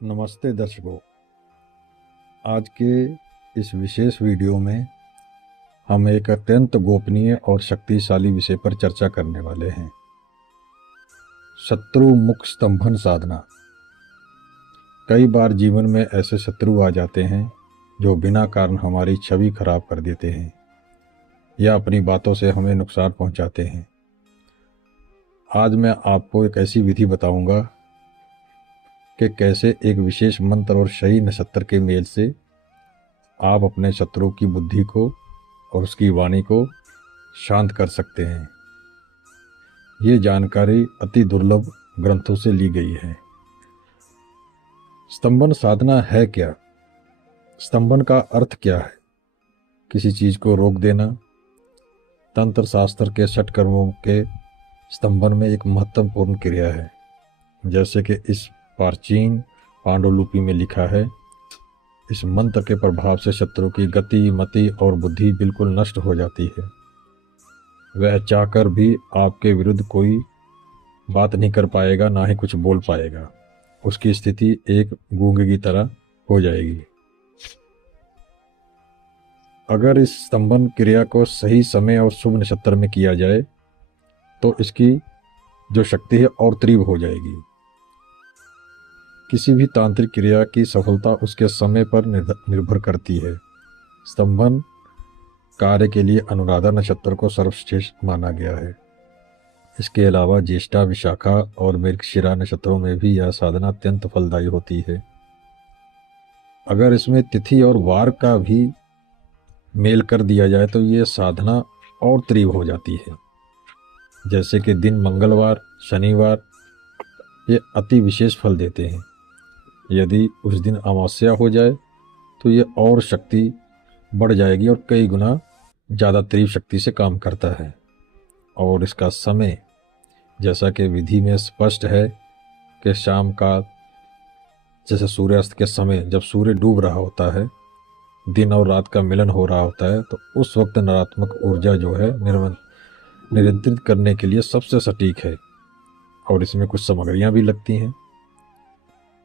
नमस्ते दर्शकों। आज के इस विशेष वीडियो में हम एक अत्यंत गोपनीय और शक्तिशाली विषय पर चर्चा करने वाले हैं। शत्रु मुक्त स्तंभन साधना। कई बार जीवन में ऐसे शत्रु आ जाते हैं जो बिना कारण हमारी छवि खराब कर देते हैं या अपनी बातों से हमें नुकसान पहुंचाते हैं। आज मैं आपको एक ऐसी विधि बताऊंगा कि कैसे एक विशेष मंत्र और सही नक्षत्र के मेल से आप अपने शत्रु की बुद्धि को और उसकी वाणी को शांत कर सकते हैं। ये जानकारी अति दुर्लभ ग्रंथों से ली गई है। स्तंभन साधना है क्या? स्तंभन का अर्थ क्या है? किसी चीज को रोक देना। तंत्र शास्त्र के षट कर्मों के स्तंभन में एक महत्वपूर्ण क्रिया है। जैसे कि इस प्राचीन पांडुलिपि में लिखा है, इस मंत्र के प्रभाव से शत्रु की गति, मति और बुद्धि बिल्कुल नष्ट हो जाती है। वह चाहकर भी आपके विरुद्ध कोई बात नहीं कर पाएगा, ना ही कुछ बोल पाएगा। उसकी स्थिति एक गूंगे की तरह हो जाएगी। अगर इस स्तंभन क्रिया को सही समय और शुभ नक्षत्र में किया जाए तो इसकी जो शक्ति है और तीव्र हो जाएगी। किसी भी तांत्रिक क्रिया की सफलता उसके समय पर निर्भर करती है। स्तंभन कार्य के लिए अनुराधा नक्षत्र को सर्वश्रेष्ठ माना गया है। इसके अलावा ज्येष्ठा, विशाखा और मृगशिरा नक्षत्रों में भी यह साधना अत्यंत फलदायी होती है। अगर इसमें तिथि और वार का भी मेल कर दिया जाए तो यह साधना और तीव्र हो जाती है। जैसे कि दिन मंगलवार, शनिवार ये अति विशेष फल देते हैं। यदि उस दिन अमावस्या हो जाए तो ये और शक्ति बढ़ जाएगी और कई गुना ज़्यादा तीव्र शक्ति से काम करता है। और इसका समय जैसा कि विधि में स्पष्ट है कि शाम का, जैसे सूर्यास्त के समय जब सूर्य डूब रहा होता है, दिन और रात का मिलन हो रहा होता है, तो उस वक्त नकारात्मक ऊर्जा जो है नियंत्रित करने के लिए सबसे सटीक है। और इसमें कुछ सामग्रियाँ भी लगती हैं।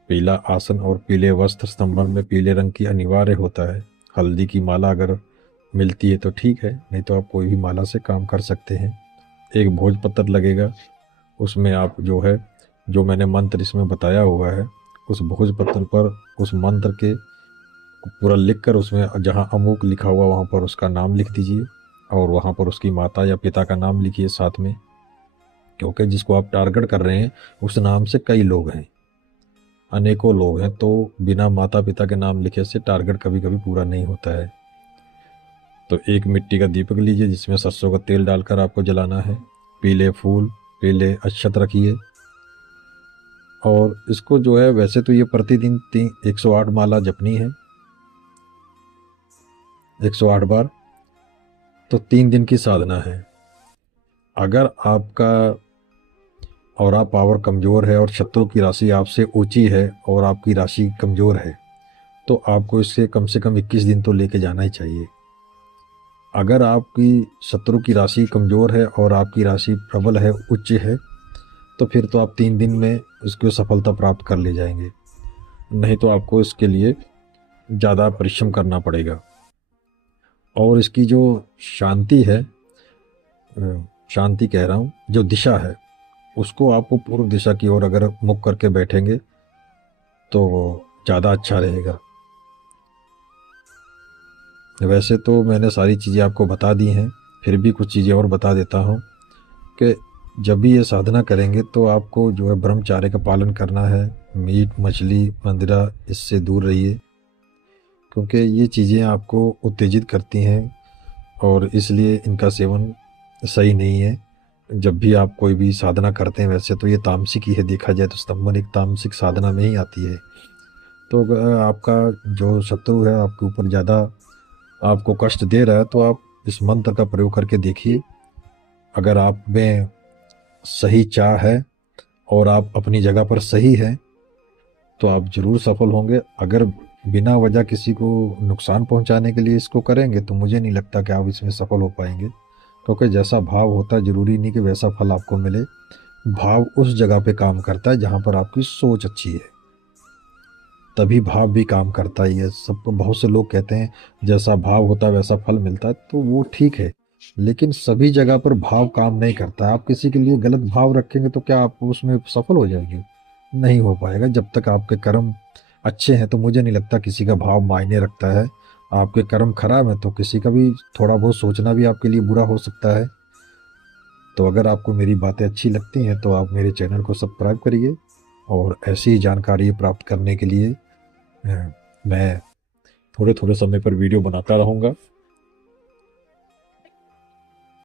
पीला आसन और पीले वस्त्र स्तंभन में पीले रंग की अनिवार्य होता है। हल्दी की माला अगर मिलती है तो ठीक है, नहीं तो आप कोई भी माला से काम कर सकते हैं। एक भोजपत्र लगेगा, उसमें आप जो मैंने मंत्र इसमें बताया हुआ है, उस भोजपत्र पर उस मंत्र के पूरा लिख कर उसमें जहाँ अमुक लिखा हुआ वहाँ पर उसका नाम लिख दीजिए और वहाँ पर उसकी माता या पिता का नाम लिखिए साथ में, क्योंकि जिसको आप टारगेट कर रहे हैं उस नाम से कई लोग हैं, अनेकों लोग हैं। तो बिना माता पिता के नाम लिखे से टारगेट कभी कभी पूरा नहीं होता है। तो एक मिट्टी का दीपक लीजिए जिसमें सरसों का तेल डालकर आपको जलाना है। पीले फूल, पीले अक्षत रखिए और इसको वैसे तो ये प्रतिदिन 108 माला जपनी है, 108 बार। तो 3 दिन की साधना है। अगर आपका और पावर कमज़ोर है और शत्रु की राशि आपसे ऊंची है और आपकी राशि कमज़ोर है तो आपको इससे कम से कम 21 दिन तो लेके जाना ही चाहिए। अगर आपकी शत्रु की राशि कमज़ोर है और आपकी राशि प्रबल है, उच्च है, तो फिर तो आप 3 दिन में इसको सफलता प्राप्त कर ले जाएंगे। नहीं तो आपको इसके लिए ज़्यादा परिश्रम करना पड़ेगा। और इसकी जो शांति है, शांति कह रहा हूँ, जो दिशा है उसको आपको पूर्व दिशा की ओर अगर मुख करके बैठेंगे तो ज़्यादा अच्छा रहेगा। वैसे तो मैंने सारी चीज़ें आपको बता दी हैं, फिर भी कुछ चीज़ें और बता देता हूँ कि जब भी ये साधना करेंगे तो आपको ब्रह्मचार्य का पालन करना है। मीट, मछली, मंदिरा इससे दूर रहिए, क्योंकि ये चीज़ें आपको उत्तेजित करती हैं और इसलिए इनका सेवन सही नहीं है। जब भी आप कोई भी साधना करते हैं, वैसे तो ये तामसिक ही है, देखा जाए तो स्तंभन एक तामसिक साधना में ही आती है। तो अगर आपका जो शत्रु है आपके ऊपर ज़्यादा आपको कष्ट दे रहा है तो आप इस मंत्र का प्रयोग करके देखिए। अगर आप में सही चाह है और आप अपनी जगह पर सही हैं तो आप ज़रूर सफल होंगे। अगर बिना वजह किसी को नुकसान पहुंचाने के लिए इसको करेंगे तो मुझे नहीं लगता कि आप इसमें सफल हो पाएंगे, क्योंकि जैसा भाव होता है ज़रूरी नहीं कि वैसा फल आपको मिले। भाव उस जगह पे काम करता है जहाँ पर आपकी सोच अच्छी है। तभी भाव भी काम करता ही है। सब बहुत से लोग कहते हैं जैसा भाव होता है वैसा फल मिलता है, तो वो ठीक है, लेकिन सभी जगह पर भाव काम नहीं करता है। आप किसी के लिए गलत भाव रखेंगे तो क्या आप उसमें सफल हो जाएंगे? नहीं हो पाएगा। जब तक आपके कर्म अच्छे हैं तो मुझे नहीं लगता किसी का भाव मायने रखता है। आपके कर्म खराब है तो किसी का भी थोड़ा बहुत सोचना भी आपके लिए बुरा हो सकता है। तो अगर आपको मेरी बातें अच्छी लगती हैं तो आप मेरे चैनल को सब्सक्राइब करिए, और ऐसी ही जानकारी प्राप्त करने के लिए मैं थोड़े थोड़े समय पर वीडियो बनाता रहूँगा।